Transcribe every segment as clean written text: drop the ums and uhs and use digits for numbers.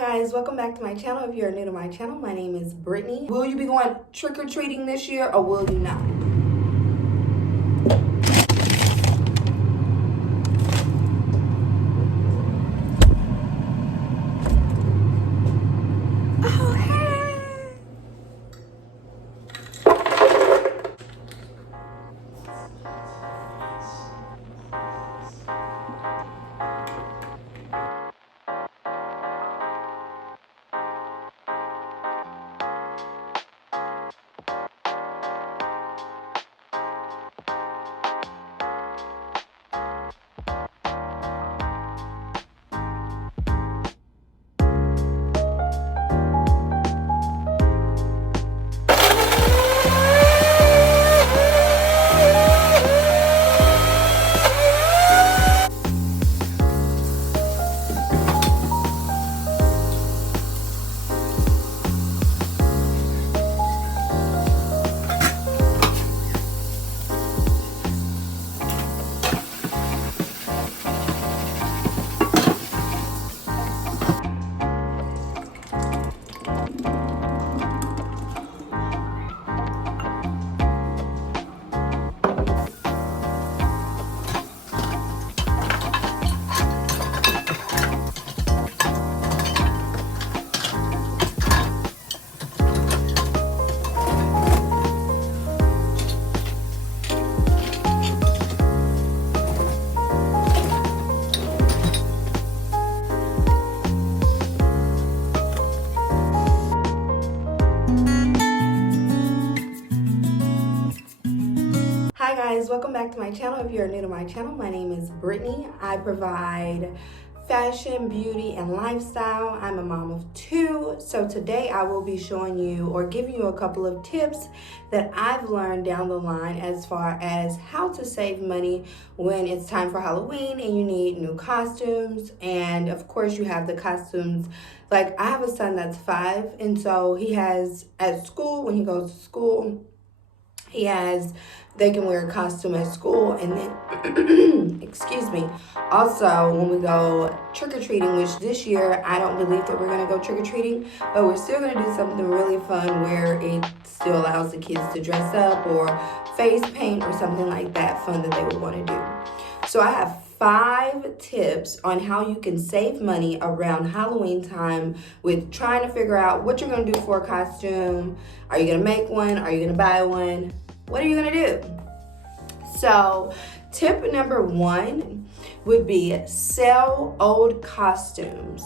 Guys, welcome back to my channel. If you're new to my channel, my name is Brittany. Will you be going trick-or-treating this year or will you not? Hi guys, welcome back to my channel. If you're new to my channel, my name is Brittany. I provide fashion, beauty, and lifestyle. I'm a mom of two, so today I will be showing you or giving you a couple of tips that I've learned down the line as far as how to save money when it's time for Halloween and you need new costumes. And of course you have the costumes. Like I have a son that's 5, and so he has at school, when he goes to school, they can wear a costume at school, and then excuse me, also when we go trick-or-treating, which this year I don't believe that we're going to go trick-or-treating, but we're still going to do something really fun where it still allows the kids to dress up or face paint or something like that fun that they would want to do. So I have 5 tips on how you can save money around Halloween time with trying to figure out what you're going to do for a costume. Are you going to make one? Are you going to buy one? What are you going to do? So tip number 1 would be sell old costumes.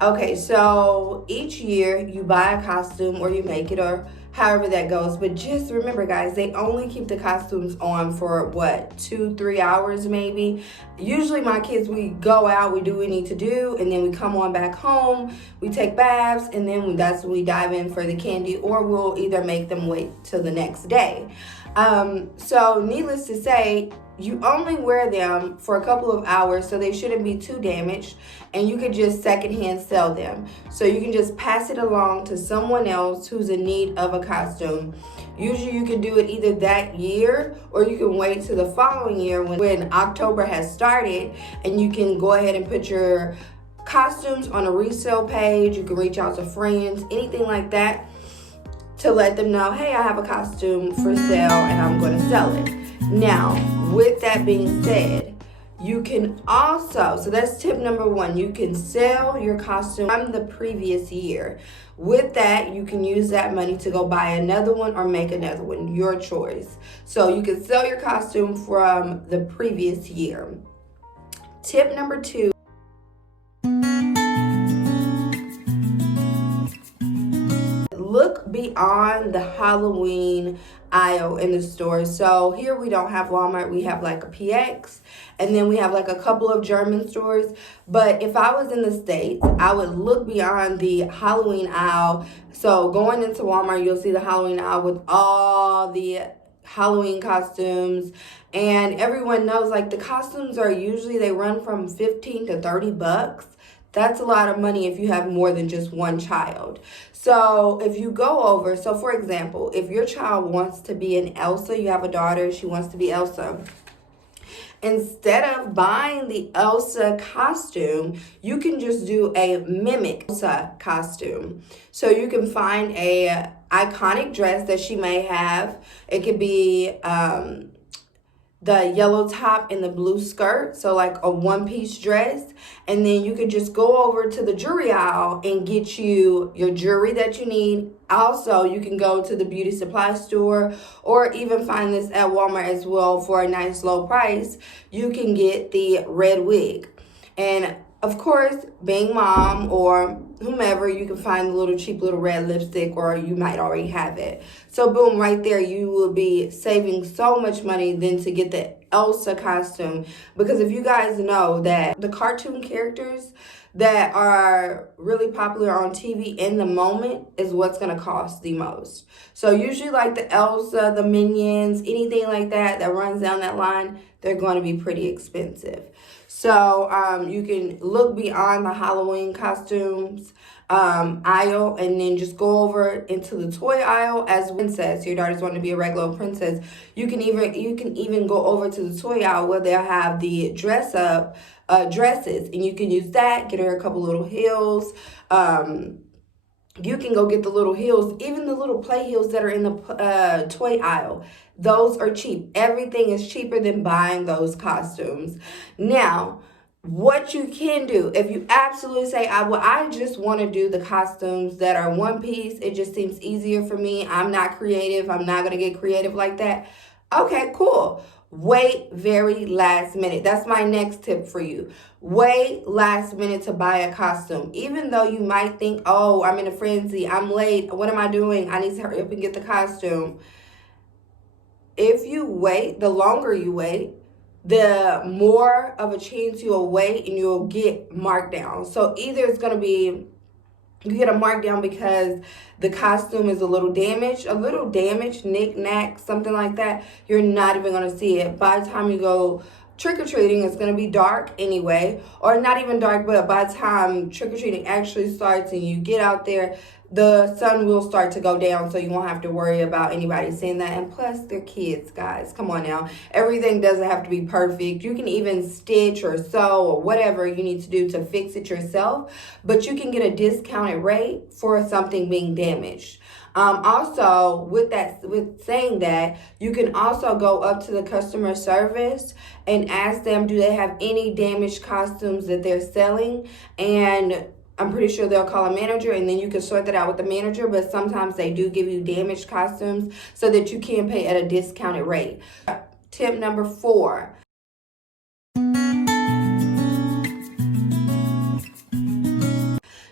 Okay, so each year you buy a costume or you make it or however that goes, but just remember guys, they only keep the costumes on for what, 2-3 hours maybe. Usually my kids, we go out, we do what we need to do, and then we come on back home, we take baths, and then that's when we dive in for the candy, or we'll either make them wait till the next day. So needless to say, you only wear them for a couple of hours, so they shouldn't be too damaged, and you could just secondhand sell them. So you can just pass it along to someone else who's in need of a costume. Usually you can do it either that year or you can wait till the following year when October has started, and you can go ahead and put your costumes on a resale page. You can reach out to friends, anything like that, to let them know, hey, I have a costume for sale and I'm going to sell it. Now, with that being said, you can also, so that's tip number 1, you can sell your costume from the previous year. With that, you can use that money to go buy another one or make another one, your choice. So you can sell your costume from the previous year. Tip number 2. Look beyond the Halloween aisle in the store. So here we don't have Walmart, we have like a PX, and then we have like a couple of German stores. But if I was in the States, I would look beyond the Halloween aisle. So going into Walmart, you'll see the Halloween aisle with all the Halloween costumes, and everyone knows like the costumes are usually, they run from 15 to 30 bucks. That's a lot of money if you have more than just one child. So if you go over, so for example, if your child wants to be an Elsa, you have a daughter, she wants to be Elsa, Instead of buying the Elsa costume, you can just do a mimic Elsa costume. So you can find a iconic dress that she may have. It could be the yellow top and the blue skirt, so like a one-piece dress. And then you could just go over to the jewelry aisle and get you your jewelry that you need. Also, you can go to the beauty supply store or even find this at Walmart as well for a nice low price. You can get the red wig. And of course, being mom or whomever, you can find the little cheap little red lipstick, or you might already have it. So boom, right there, you will be saving so much money than to get the Elsa costume. Because if you guys know that the cartoon characters that are really popular on TV in the moment is what's going to cost the most. So usually like the Elsa, the Minions, anything like that that runs down that line, they're going to be pretty expensive. So you can look beyond the Halloween costumes aisle and then just go over into the toy aisle as princess. Your daughter's wanting to be a regular princess. You can even go over to the toy aisle where they'll have the dress up dresses, and you can use that. Get her a couple little heels. You can go get the little heels, even the little play heels that are in the toy aisle. Those are cheap. Everything is cheaper than buying those costumes. Now, what you can do, if you absolutely say, I just want to do the costumes that are one piece, it just seems easier for me, I'm not creative, I'm not going to get creative like that. Okay, cool. Wait very last minute. That's my next tip for you. Wait last minute to buy a costume. Even though you might think, oh, I'm in a frenzy, I'm late, what am I doing? I need to hurry up and get the costume. If you wait, the longer you wait, the more of a chance you'll wait and you'll get marked down. So either it's going to be you get a markdown because the costume is a little damaged, knick-knack, something like that. You're not even going to see it. By the time you go trick-or-treating, it's going to be dark anyway. Or not even dark, but by the time trick-or-treating actually starts and you get out there, the sun will start to go down, so you won't have to worry about anybody seeing that. And plus, they're kids, guys. Come on now. Everything doesn't have to be perfect. You can even stitch or sew or whatever you need to do to fix it yourself, but you can get a discounted rate for something being damaged. Also, with saying that, you can also go up to the customer service and ask them, do they have any damaged costumes that they're selling? And I'm pretty sure they'll call a manager, and then you can sort that out with the manager. But sometimes they do give you damaged costumes so that you can pay at a discounted rate. Tip number 4.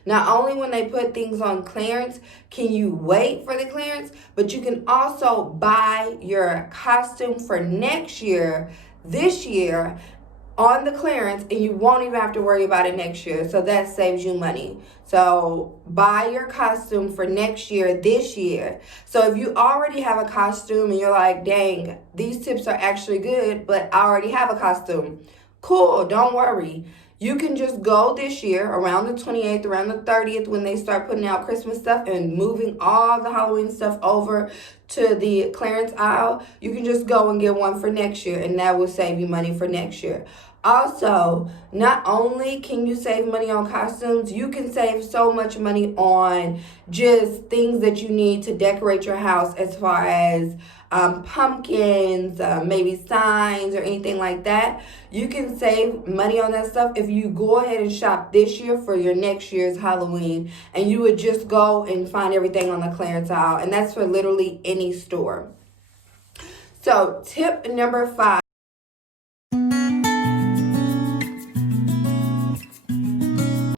Not only when they put things on clearance can you wait for the clearance, but you can also buy your costume for next year, this year, on the clearance, and you won't even have to worry about it next year. So that saves you money. So buy your costume for next year, this year. So if you already have a costume and you're like, dang, these tips are actually good, but I already have a costume. Cool, don't worry. You can just go this year around the 28th, around the 30th, when they start putting out Christmas stuff and moving all the Halloween stuff over to the clearance aisle. You can just go and get one for next year, and that will save you money for next year. Also, not only can you save money on costumes, you can save so much money on just things that you need to decorate your house, as far as pumpkins, maybe signs or anything like that. You can save money on that stuff if you go ahead and shop this year for your next year's Halloween, and you would just go and find everything on the clearance aisle, and that's for literally any store. So tip number 5.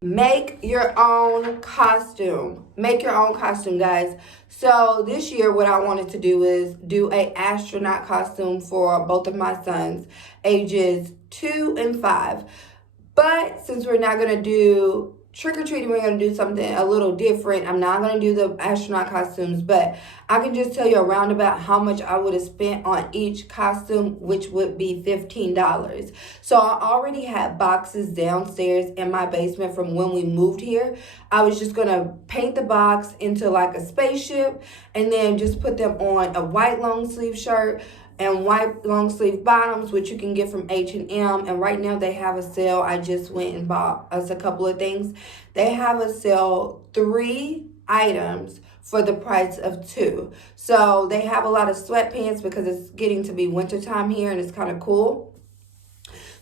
Make your own costume. Make your own costume, guys. So this year what I wanted to do is do a astronaut costume for both of my sons, ages 2 and 5. But since we're not going to do trick-or-treating, we're going to do something a little different. I'm not going to do the astronaut costumes, but I can just tell you around about how much I would have spent on each costume, which would be $15. So I already have boxes downstairs in my basement from when we moved here. I was just going to paint the box into like a spaceship and then just put them on a white long sleeve shirt, and white long sleeve bottoms, which you can get from H&M. And right now they have a sale. I just went and bought us a couple of things. They have a sale, 3 items for the price of 2. So they have a lot of sweatpants because it's getting to be wintertime here and it's kind of cool.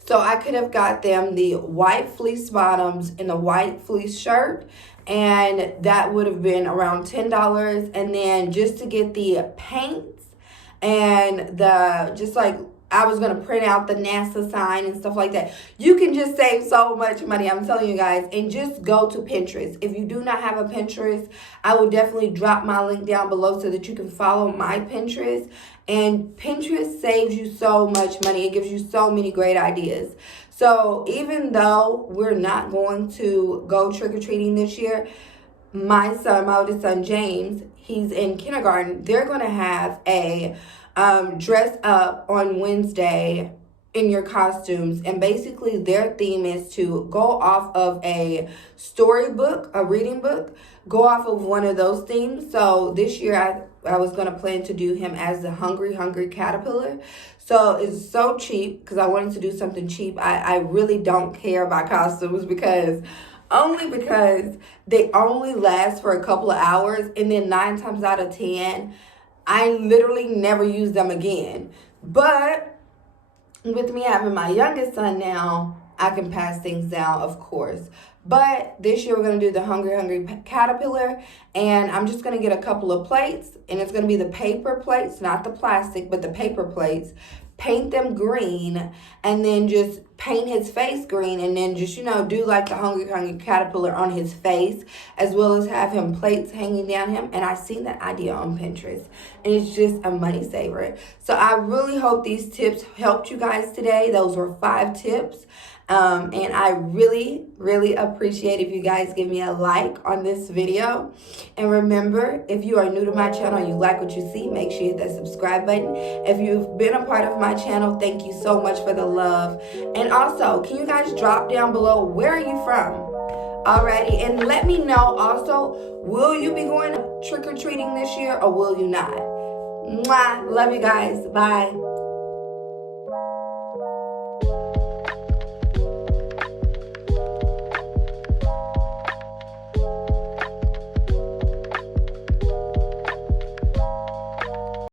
So I could have got them the white fleece bottoms and the white fleece shirt, and that would have been around $10. And then just to get the paints and the, just like, I was going to print out the NASA sign and stuff like that. You can just save so much money, I'm telling you guys. And just go to Pinterest. If you do not have a Pinterest, I will definitely drop my link down below so that you can follow my Pinterest. And Pinterest saves you so much money. It gives you so many great ideas. So even though we're not going to go trick-or-treating this year, my oldest son, James, he's in kindergarten. They're going to have a dress up on Wednesday in your costumes, and basically their theme is to go off of a storybook, a reading book, go off of one of those themes. So this year I was going to plan to do him as the hungry caterpillar. So it's so cheap because I wanted to do something cheap. I really don't care about costumes because they only last for a couple of hours, and then 9 times out of 10 I literally never use them again. But with me having my youngest son now, I can pass things down, of course. But this year we're going to do the hungry caterpillar, and I'm just going to get a couple of plates, and it's going to be the paper plates, not the plastic, but the paper plates. Paint them green, and then just paint his face green, and then just, do like the hungry caterpillar on his face, as well as have him plates hanging down him. And I seen that idea on Pinterest, and it's just a money saver. So I really hope these tips helped you guys today. Those were 5 tips. And I really appreciate if you guys give me a like on this video. And remember, if you are new to my channel and you like what you see, make sure you hit that subscribe button. If you've been a part of my channel, thank you so much for the love. And also, can you guys drop down below, where are you from? Alrighty, and let me know also, will you be going trick-or-treating this year or will you not? Mwah, love you guys. Bye.